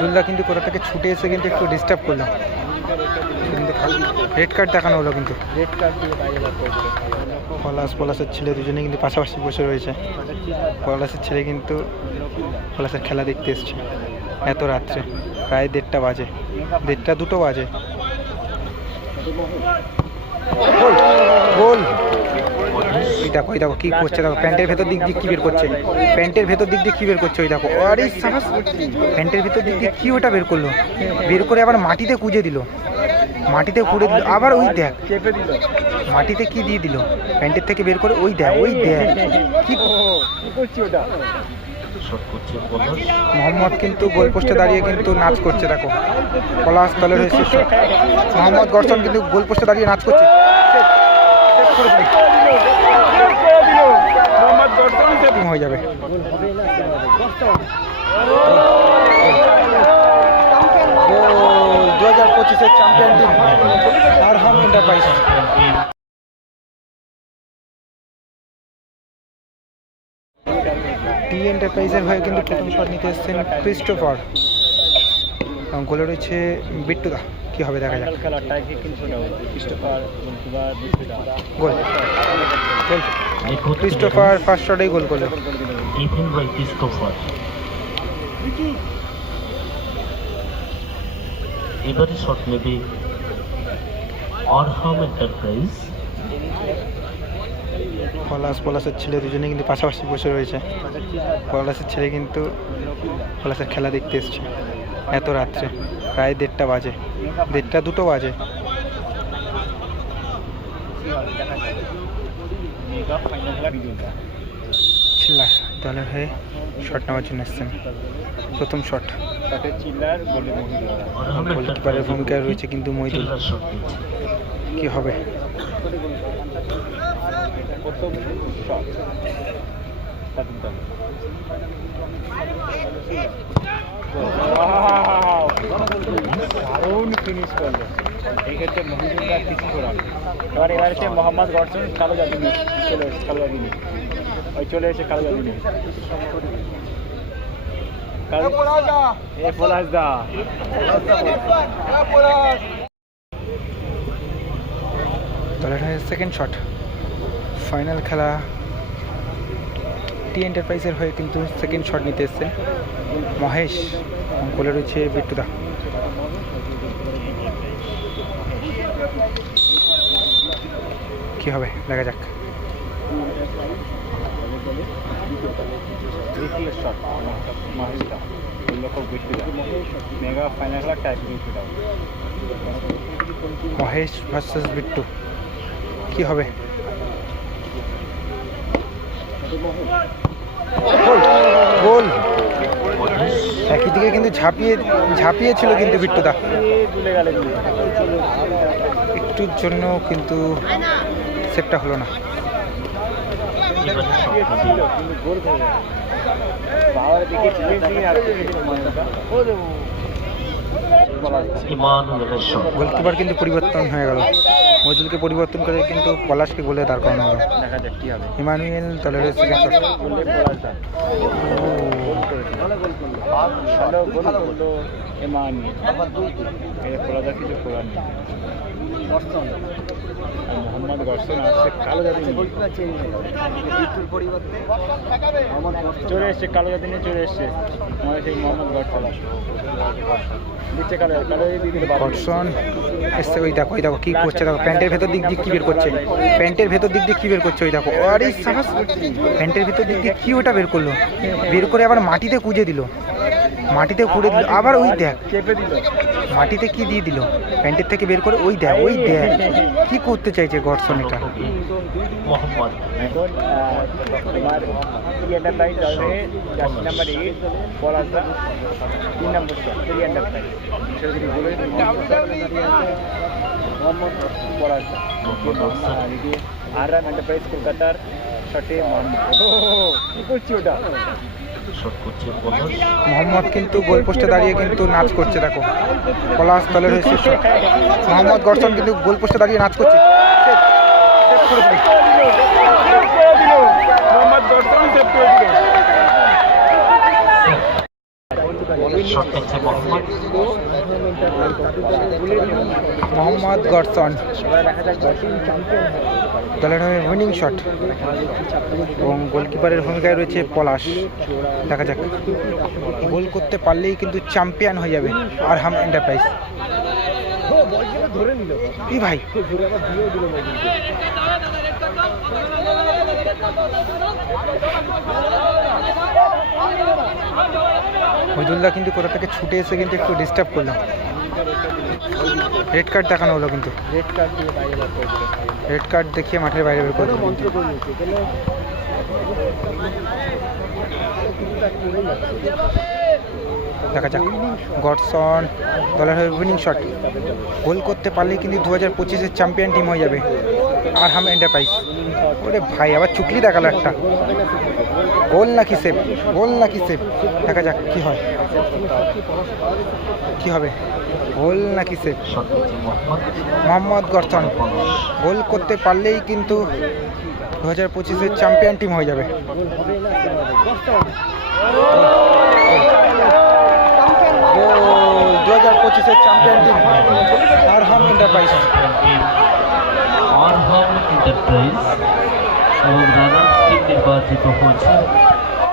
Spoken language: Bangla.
দিল কিন্তু কোথা থেকে ছুটে এসে কিন্তু একটু ডিস্টার্ব করলাম কিন্তু রেড কার্ড দেখানো হলো কিন্তু। রেড কার্ড দিয়ে বাইরে বার করে দিল পলাশ পলাশের ছেলে দুজনে কিন্তু পাশাপাশি বসে রয়েছে। পলাশের ছেলে কিন্তু পলাশের খেলা দেখতে এসছে। এত রাত্রে প্রায় দেড়টা বাজে। দেড়টা দুটো বাজে। গোল এই দেখো এই দেখো কি করছে, দেখো, প্যান্টের ভেতর দিক দিয়ে কি বের করছে? প্যান্টের ভেতর দিক দিয়ে কি বের করছে ওই দেখো? আরে সাহস! প্যান্টের ভেতর দিক দিয়ে কি ওটা বের করল? বের করে আবার মাটিতে কুজে দিল। মাটিতে কুড়ে দিল। আবার ওই দেখ, মাটিতে কি দিয়ে দিল? প্যান্টের থেকে বের করে ওই দেখ ওই দেখ। কি করছি ওটা? মোহাম্মদ কিন্তু গোল পোস্টে দাঁড়িয়ে কিন্তু নাচ করছে, দেখো। পলাশ দলের হয়েছে মোহাম্মদ গর্ষণ কিন্তু গোল পোস্টে দাঁড়িয়ে নাচ করছে। হয়ে যাবে। দু হাজার পঁচিশের চ্যাম্পিয়ন টিম আরহাম এন্টারপ্রাইজ এন্টারপ্রাইজের হয়ে কিন্তু প্রথম শট নিতে এসেছেন ক্রিস্টোফার এবং গোলে রয়েছে বিট্টুদা। কি হবে দেখা যাক। গোল। গোল। ক্রিস্টোফার ফার্স্ট শটেই গোল করল. এবারে শট নেবে অরহাম এন্টারপ্রাইজ পলাশ, পলাশের ছেলে দুজনে কিন্তু পাশাপাশি বসে রয়েছে। পলাশের ছেলে কিন্তু পলাশের খেলা দেখতে এসছে এত রাত্রে। প্রায় দেড়টা বাজে। দেড়টা দুটো বাজে। দলের হয়ে শট নেওয়ার জন্য এসছেন। প্রথম শট গোলকিপারের ভূমিকায় রয়েছে কিন্তু মইদুল। চিল্লার শট নিচ্ছে কি প্রথম শট দারুণ ফিনিশ করল। এক্ষেত্রে কিছু এবার এবার এসে মোহাম্মদ গডসন কালো জাদিনী চলে এসেছে কালো জাদিনী ওই চলে এসে কালো জাদিনী এ পলাশ দা। দলের হয়ে সেকেন্ড শট ফাইনাল খেলা টি এন্টারপ্রাইজের হয়ে কিন্তু সেকেন্ড শট নিতে এসছেন মহেশ গোলে রয়েছে বিট্টুদা। কি হবে? দেখা যাক। মহেশ ভার্সেস বিট্টু। কি হবে? গোল গোল একই দিকে কিন্তু ঝাঁপিয়ে ঝাঁপিয়েছিল কিন্তু বিট্টুদা। একটুর জন্য কিন্তু সেটটা হলো না। গোলকিপার কিন্তু পরিবর্তন হয়ে গেল। মজুলকে পরিবর্তন করে কিন্তু পলাশকে গোলে দাঁড় করানো হলো দেখা যাক কি হবে। হিমানুয়েল তলের সেকেন্ড শট বললে পলাশদা গোল করেছে ভালো এটা কিছু নেই। মোহাম্মদ আসছে কালো জাতি চলে এসছে কালো জাতি নিয়ে চলে এসছে। আমাদের সেই মোহাম্মদ দিচ্ছে কালো কালো এসছে ওই দেখো ওই দেখো কি করছে দেখো প্যান্টের ভেতর দিক দিয়ে কি বের করছে? প্যান্টের ভেতর দিক দিয়ে কি বের করছে ওই দেখো? আরে প্যান্টের ভেতর দিক দিয়ে কি ওটা বের করল? বের করে আবার মাটিতে কুজে দিল। মাটিতে কুড়ে দিল। আবার ওই দেখ। চেপে দিল। মাটিতে কি দিয়ে দিল? প্যান্টের থেকে বের করে ওই দেখ ওই দেখ। কি করতে চাইছে গর্ষণ এটা? আর এন্টারপ্রাইজ কলকাতার শটে মোহাম্মদ কি করছি ওটা? শট মোহাম্মদ কিন্তু গোল পোস্টে দাঁড়িয়ে কিন্তু নাচ করছে, দেখো পলাশ দলের হয়েছে শট। মোহাম্মদ গর্ষণ কিন্তু গোল পোস্টে দাঁড়িয়ে নাচ করছে। মোহাম্মদ গর্ষণ সেভ করে দিল শট নিচ্ছে মোহাম্মদ মোহাম্মদ দলের হয়ে উইনিং শট এবং গোলকিপারের ভূমিকায় রয়েছে পলাশ। দেখা যাক। গোল করতে পারলেই কিন্তু চ্যাম্পিয়ন হয়ে যাবে আর হাম এন্টারপ্রাইজ ধরে কি ভাই। মজুলদা কিন্তু কোথা থেকে ছুটে এসে কিন্তু একটু ডিস্টার্ব করলাম রেড কার্ড দেখানো হলো কিন্তু। রেড কার্ড দিয়ে বাইরে বার করে দিল। রেড কার্ড দেখিয়ে মাঠের বাইরে বের করে দেখা যাক। গডসন দলের হয়ে উইনিং শট গোল করতে পারলে কিন্তু দু হাজার পঁচিশের চ্যাম্পিয়ন টিম হয়ে যাবে। আর হাম এন্টারপ্রাইজ ওরে ভাই, আবার চুকলি দেখাল একটা। গোল নাকি সেভ গোল নাকি সেভ দেখা যাক কি হয়। কি হবে? গোল নাকি নিচ্ছে মোহাম্মদ গর্থন গোল করতে পারলেই কিন্তু দু হাজার পঁচিশের চ্যাম্পিয়ন টিম হয়ে যাবে। দু হাজার পঁচিশের চ্যাম্পিয়ন টিম আর হাম এন্টারপ্রাইজ অরহম এন্টারপ্রাইজ এবং রানার্স টিম নির্বাচিত হয়েছে